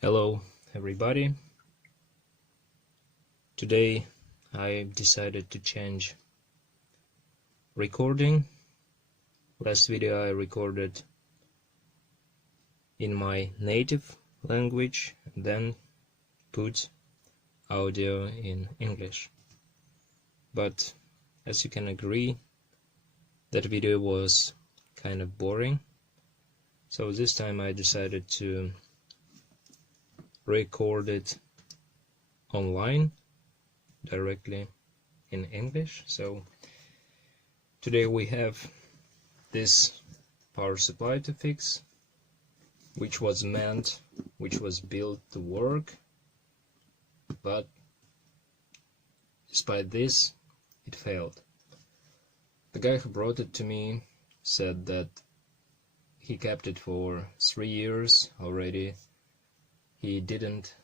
Hello everybody. Today I decided to change recording. Last video I recorded in my native language and then put audio in English. But as you can agree, that video was kind of boring. So this time I decided to record it online directly in English. So today we have this power supply to fix, which was built to work, but despite this it failed. The guy who brought it to me said that he kept it for 3 years already. He didn't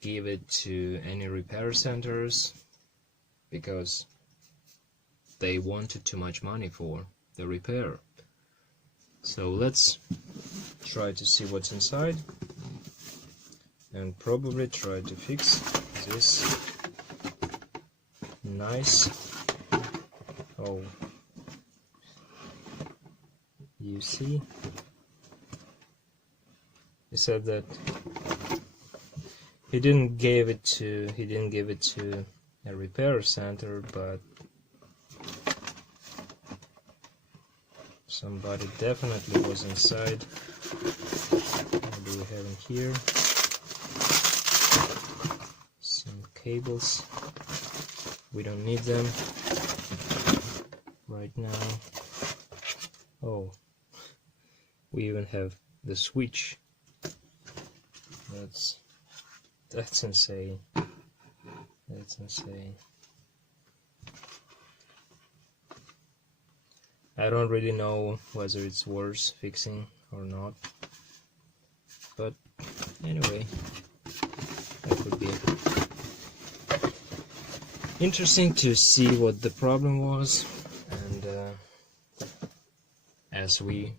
give it to any repair centers because they wanted too much money for the repair. So let's try to see what's inside and probably try to fix this nice, you see, he said that he didn't give it to a repair center, but somebody definitely was inside. What do we have in here? Some cables. We don't need them right now. Oh, we even have the switch. That's insane. That's insane. I don't really know whether it's worth fixing or not. But anyway, that would be interesting to see what the problem was. And as we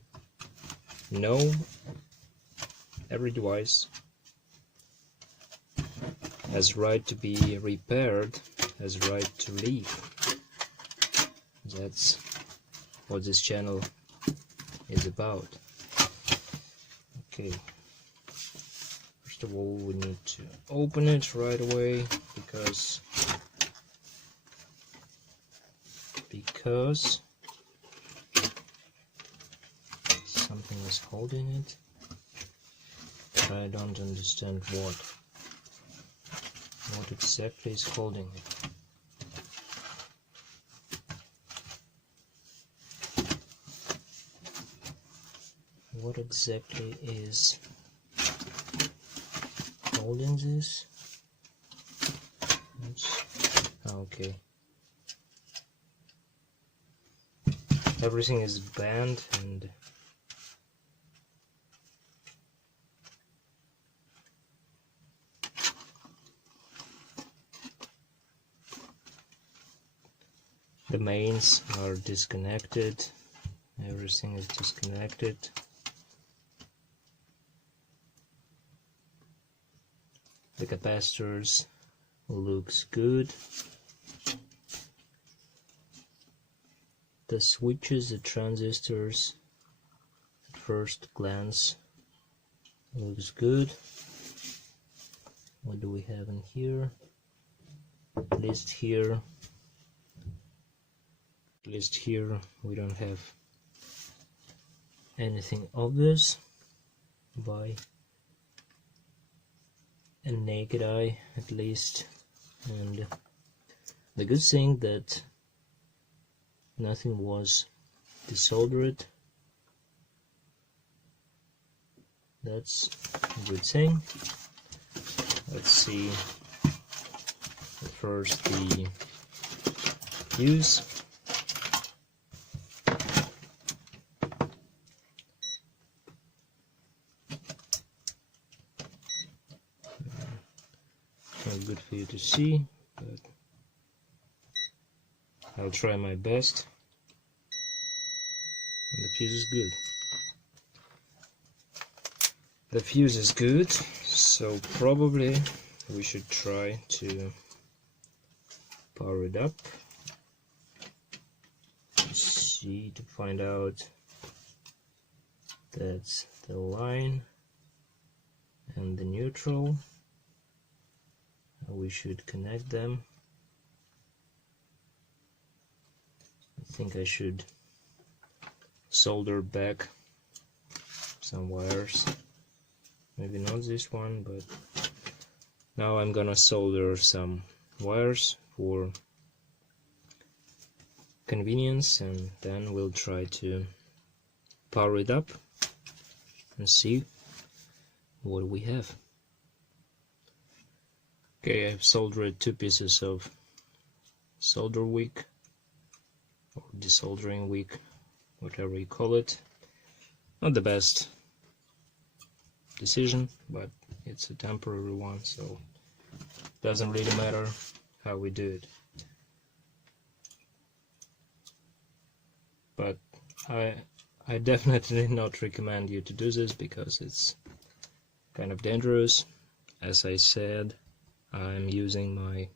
know, every device has right to be repaired, has right to leave. That's what this channel is about. Okay, first of all we need to open it right away because something is holding it. I don't understand what exactly is holding it. What exactly is holding this? Oops. Okay. Everything is bent and the mains are disconnected. Everything is disconnected. The capacitors looks good. The switches, the transistors, at first glance looks good. What do we have in here? At least here we don't have anything obvious by a naked eye, at least. And the good thing that nothing was desoldered. That's a good thing. Let's see first the fuse. Not good for you to see, but I'll try my best. And the fuse is good. The fuse is good, so probably we should try to power it up. See, to find out that's the line and the neutral. We should connect them. I think I should solder back some wires. Maybe not this one, but now I'm gonna solder some wires for convenience, and then we'll try to power it up and see what we have. Okay, I've soldered 2 pieces of solder wick or desoldering wick, whatever you call it. Not the best decision, but it's a temporary one, so doesn't really matter how we do it. But I definitely not recommend you to do this because it's kind of dangerous. As I said, I'm using my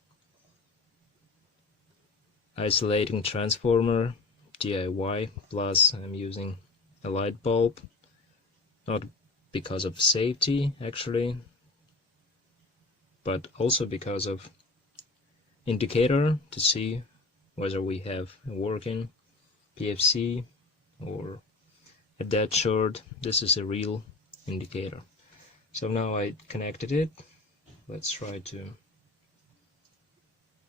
isolating transformer DIY, plus I'm using a light bulb, not because of safety actually, but also because of indicator to see whether we have a working PFC or a dead short. This is a real indicator. So now I connected it. Let's try to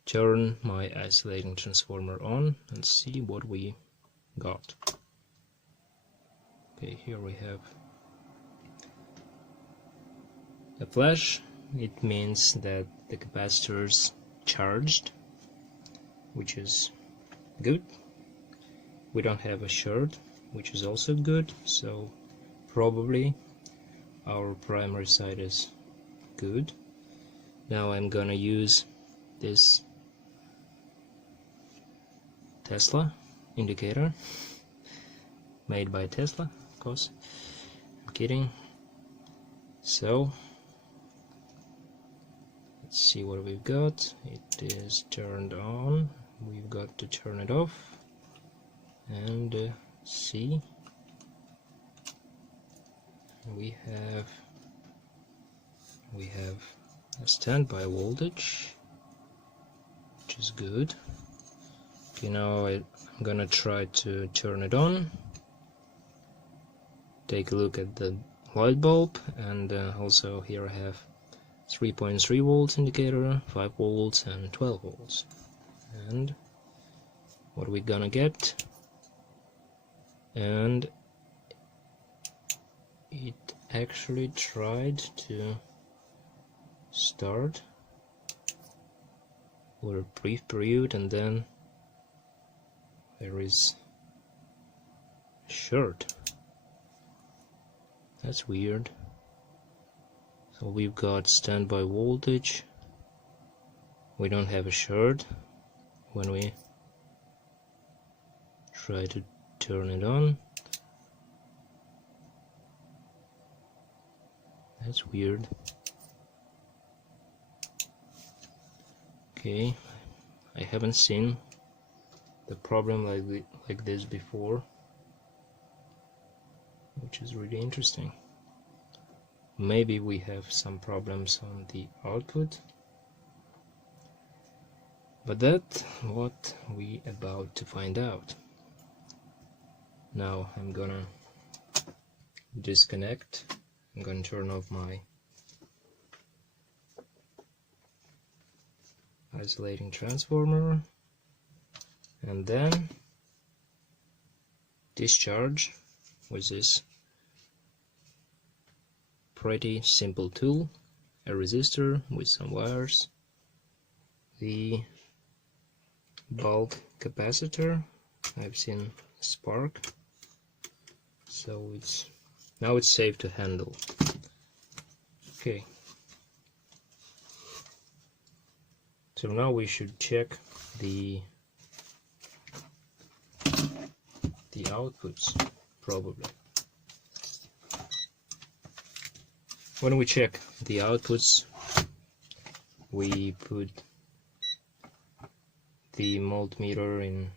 turn my isolating transformer on and see what we got. Okay, here we have a flash. It means that the capacitor's charged, which is good. We don't have a short, which is also good, so probably our primary side is good. Now I'm gonna use this Tesla indicator, made by Tesla, of course. I'm kidding. So let's see what we've got. It is turned on. We've got to turn it off and see. We have a standby voltage, which is good. Okay, now I'm gonna try to turn it on. Take a look at the light bulb, and also here I have 3.3 volts indicator, 5 volts and 12 volts. And what we're gonna get, and it actually tried to start for a brief period, and then there is a short. That's weird. So we've got standby voltage. We don't have a short when we try to turn it on. That's weird. Okay, I haven't seen the problem like this before, which is really interesting. Maybe we have some problems on the output, but that's what we about to find out. Now I'm gonna disconnect. I'm gonna turn off my isolating transformer and then discharge with this pretty simple tool, a resistor with some wires, the bulk capacitor. I've seen a spark, so now it's safe to handle. Okay, so now we should check the outputs, probably. when we check the outputs, we put the multimeter in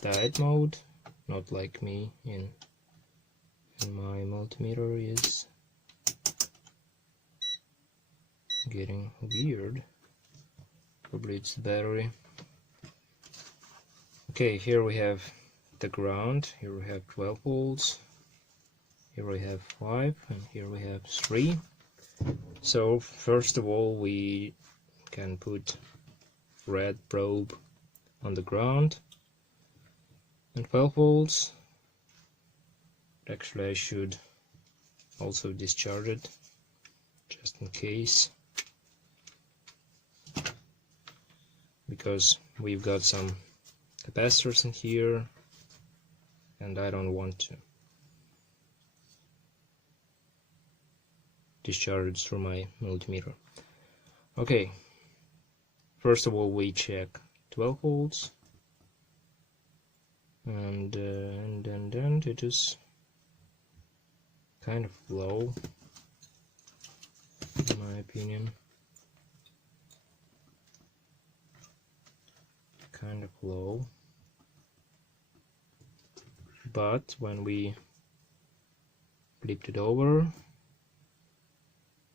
diode mode, not like me in my multimeter is getting weird. Probably it's the battery. Okay, here we have the ground, here we have 12 volts, here we have 5, and here we have 3. So first of all, we can put red probe on the ground and 12 volts. Actually, I should also discharge it just in case, because we've got some capacitors in here and I don't want to discharge it through my multimeter. Okay, first of all we check 12 volts and it is kind of low in my opinion. Kind of low, but when we flipped it over,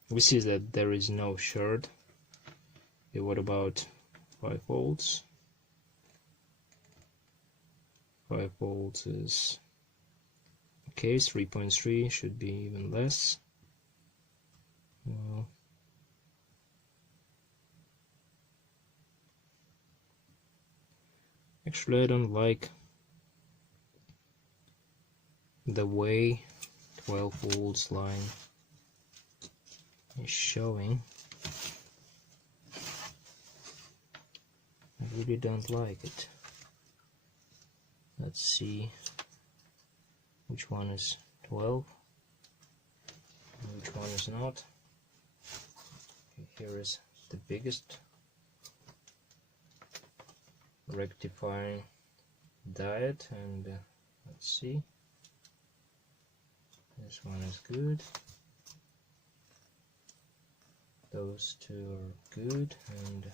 we see that there is no short. Okay, what about 5 volts? 5 volts is okay, 3.3 should be even less. Well, actually I don't like the way 12 volts line is showing. I really don't like it. Let's see which one is 12 and which one is not. Okay, here is the biggest rectifying diode, and let's see, this one is good, those two are good, and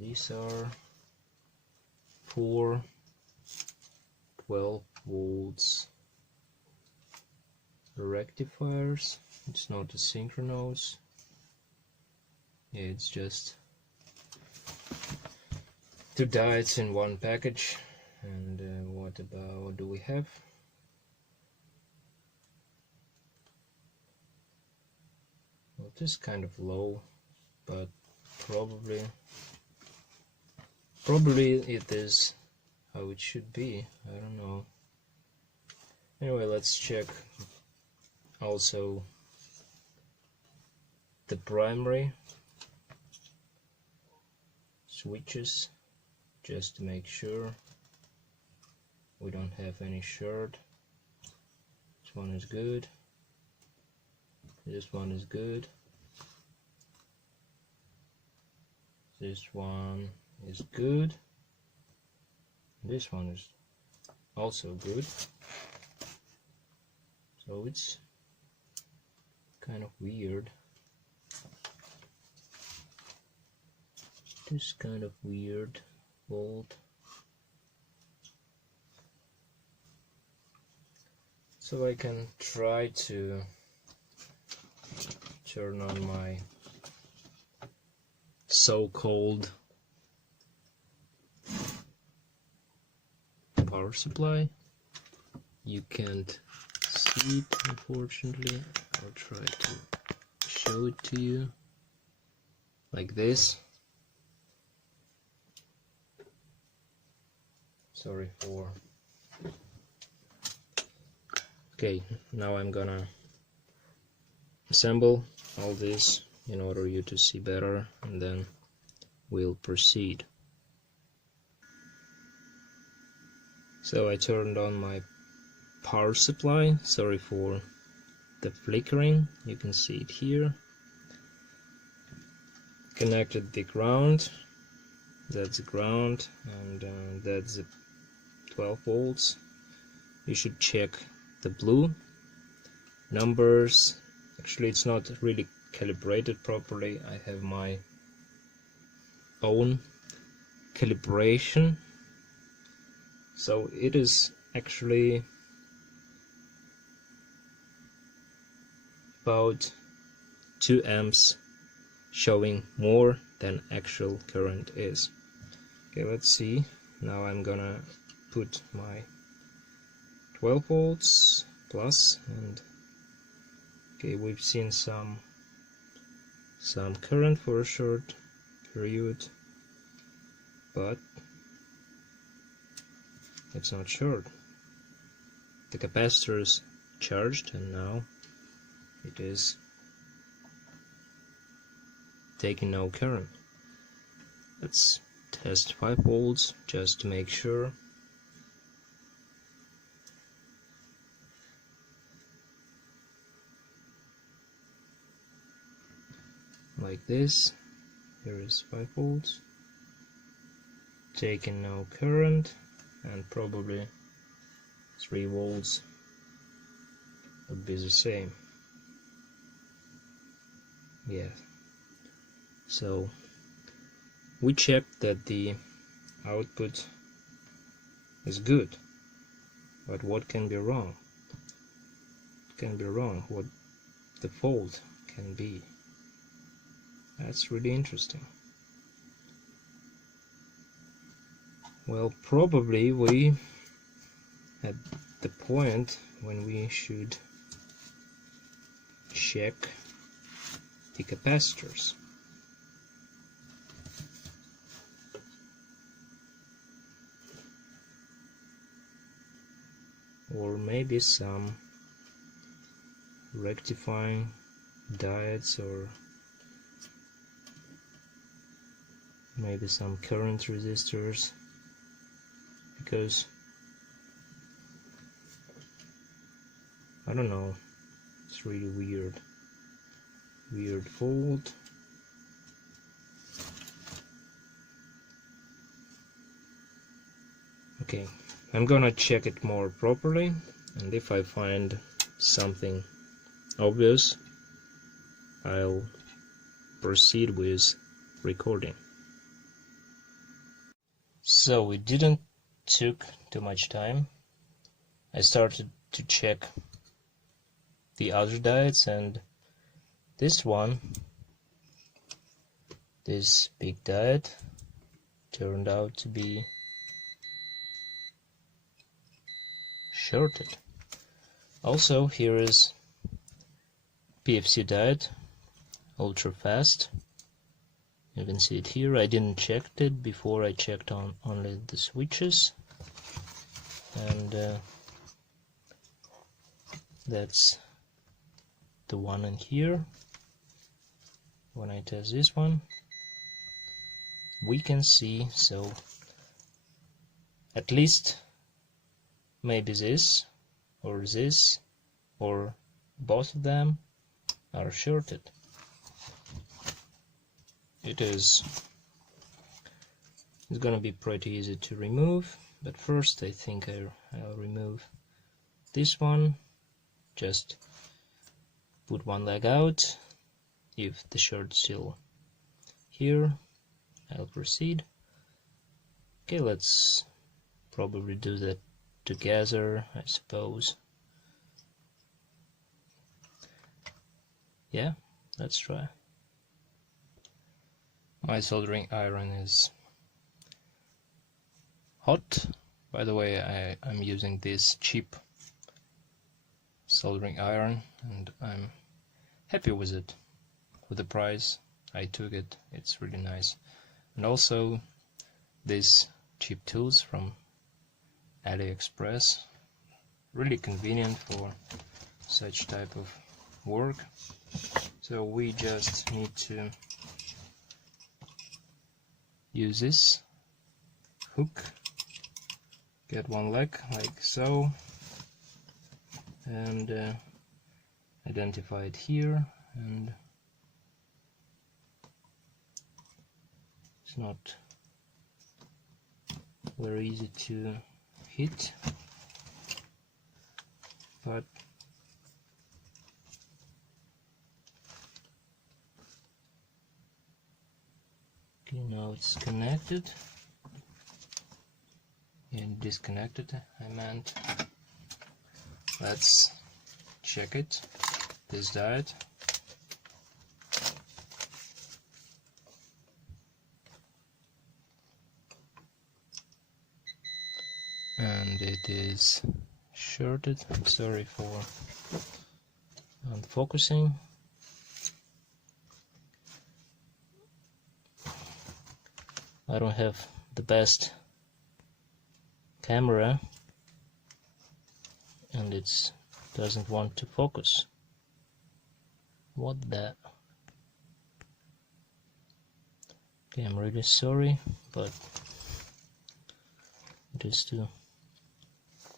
these are 4 12 volts rectifiers. It's not a synchronous, yeah, it's just 2 diodes in one package. And what do we have? Well, it is kind of low, but probably it is how it should be. I don't know. Anyway, let's check also the primary switches, just to make sure we don't have any short. This one is good, this one is good, this one is good, this one is also good. So it's kind of weird. This kind of weird volt. So I can try to turn on my so-called power supply. You can't see it, unfortunately. I'll try to show it to you like this. Sorry for... Okay, now I'm gonna assemble all this in order you to see better, and then we'll proceed. So I turned on my power supply. Sorry for the flickering, you can see it here. Connected the ground, that's the ground, and that's the 12 volts. You should check the blue numbers. Actually, it's not really calibrated properly. I have my own calibration, so it is actually about 2 amps showing more than actual current is. Okay, let's see. Now I'm gonna put my 12 volts plus, and okay, we've seen some current for a short period, but it's not short. The capacitor is charged and now it is taking no current. Let's test 5 volts just to make sure. Like this. Here is 5 volts. Taking no current, and probably 3 volts would be the same. Yeah. So we checked that the output is good, but what can be wrong? What can be wrong? What the fault can be? That's really interesting. Well, probably we at the point when we should check the capacitors. Or maybe some rectifying diodes, or maybe some current resistors, because I don't know, it's really weird fault. Okay, I'm gonna check it more properly, and if I find something obvious, I'll proceed with recording. So it didn't took too much time. I started to check the other diodes, and this one, this big diode, turned out to be shorted. Also, here is PFC diode, ultra fast. You can see it here. I didn't check it before. I checked on only the switches, and that's the one in here. When I test this one, we can see, so at least maybe this or both of them are shorted. It's gonna be pretty easy to remove, but first I think I'll remove this one. Just put one leg out. If the short's still here, I'll proceed. Okay, let's probably do that together, I suppose. Yeah, let's try. My soldering iron is hot. By the way, I'm using this cheap soldering iron, and I'm happy with it. For the price I took it, it's really nice. And also these cheap tools from AliExpress, really convenient for such type of work. So we just need to use this hook, get one leg like so, and identify it here, and it's not very easy to hit, but Now it's connected. And disconnected, I meant. Let's check it. This diode. And it is shorted. I'm sorry for unfocusing. I don't have the best camera and it doesn't want to focus. What the? Okay, I'm really sorry, but it is too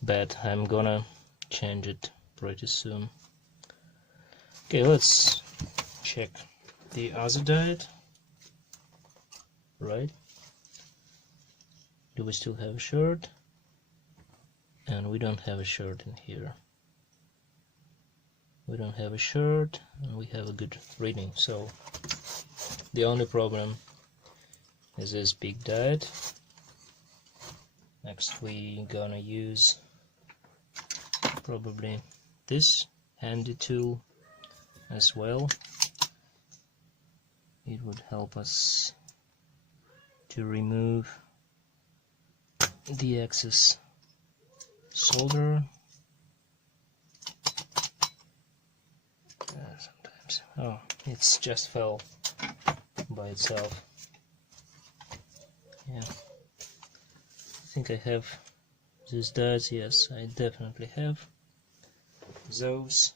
bad. I'm gonna change it pretty soon. Okay, let's check the other diode. Right? Do we still have a short? And we don't have a short in here. We don't have a short, and we have a good reading. So the only problem is this big diode. Next we gonna use probably this handy tool as well. It would help us to remove the excess solder. Sometimes, oh, it's just fell by itself. Yeah, I think I have these diodes. Yes, I definitely have those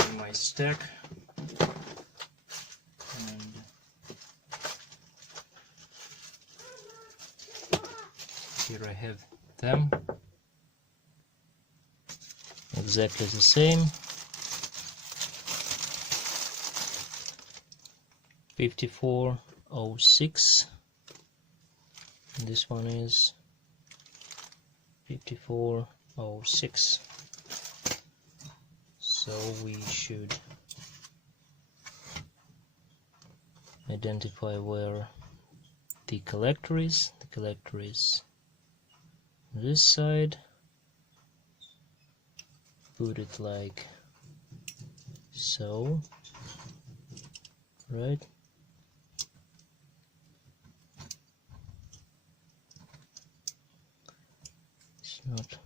in my stack. And here I have them, exactly the same. 5406. This one is 5406. So we should identify where the collector is. The collector is this side. Put it like so, right? It's not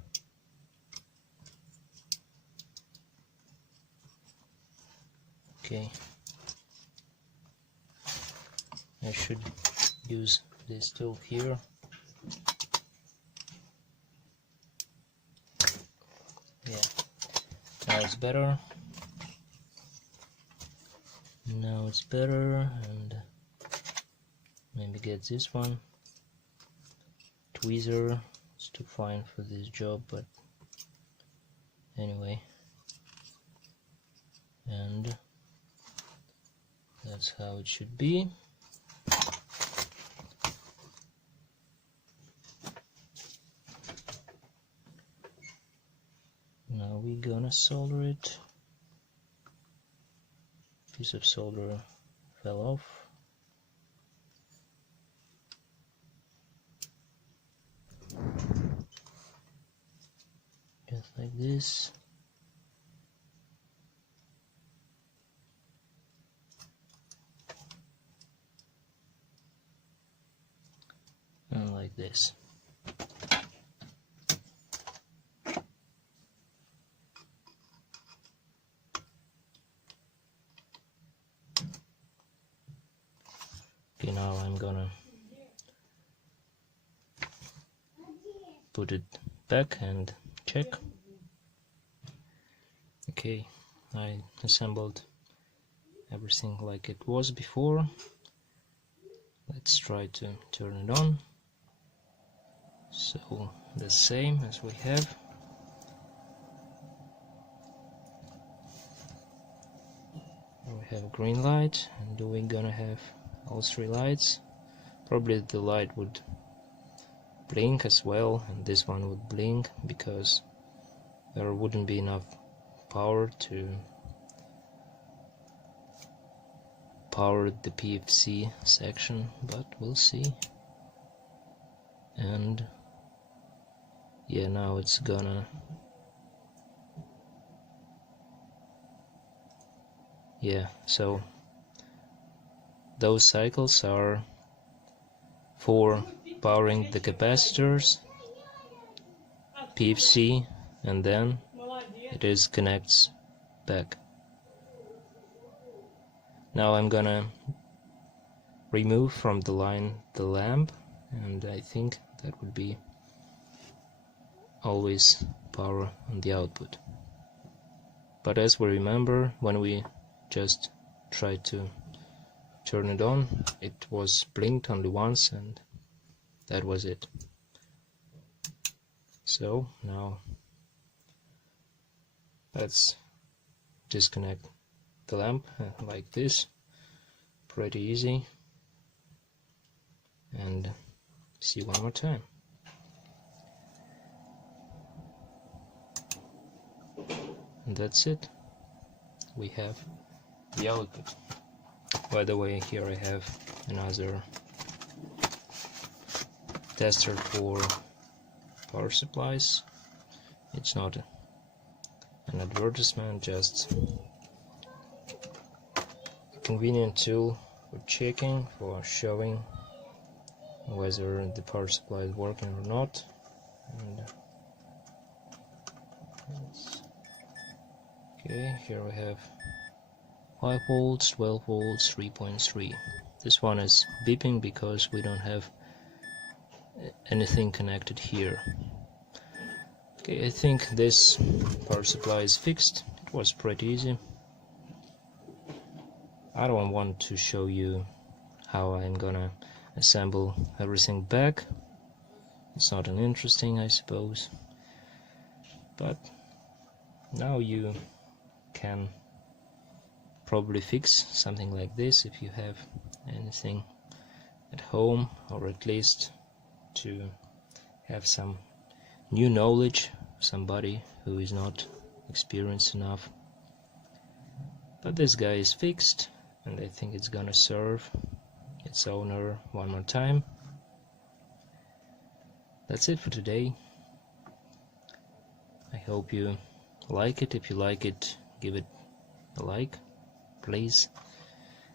okay. I should use this tool here. Yeah, now it's better. Now it's better, and maybe get this one. Tweezer, it's too fine for this job, but anyway. And that's how it should be. Now we're gonna solder it. Piece of solder fell off. Just like this. And like this. Okay, now I'm gonna put it back and check. Okay, I assembled everything like it was before. Let's try to turn it on. So the same as we have. We have a green light, and we're gonna have all three lights. Probably the light would blink as well, and this one would blink because there wouldn't be enough power to power the PFC section, but we'll see. And yeah, now it's gonna, yeah, so those cycles are for powering the capacitors, PFC, and then it connects back. Now I'm gonna remove from the line the lamp, and I think that would be always power on the output. But as we remember, when we just tried to turn it on, it was blinked only once, and that was it. So now let's disconnect the lamp like this, pretty easy, and see one more time. And that's it. We have the output. By the way, here I have another tester for power supplies. It's not an advertisement, just a convenient tool for checking, for showing whether the power supply is working or not. And okay, here we have 5 volts, 12 volts, 3.3. This one is beeping because we don't have anything connected here. Okay, I think this power supply is fixed. It was pretty easy. I don't want to show you how I'm gonna assemble everything back. It's not interesting, I suppose. But now you can probably fix something like this if you have anything at home, or at least to have some new knowledge, somebody who is not experienced enough. But this guy is fixed, and I think it's gonna serve its owner one more time. That's it for today. I hope you like it. If you like it, give it a like, please,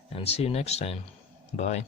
and see you next time. Bye.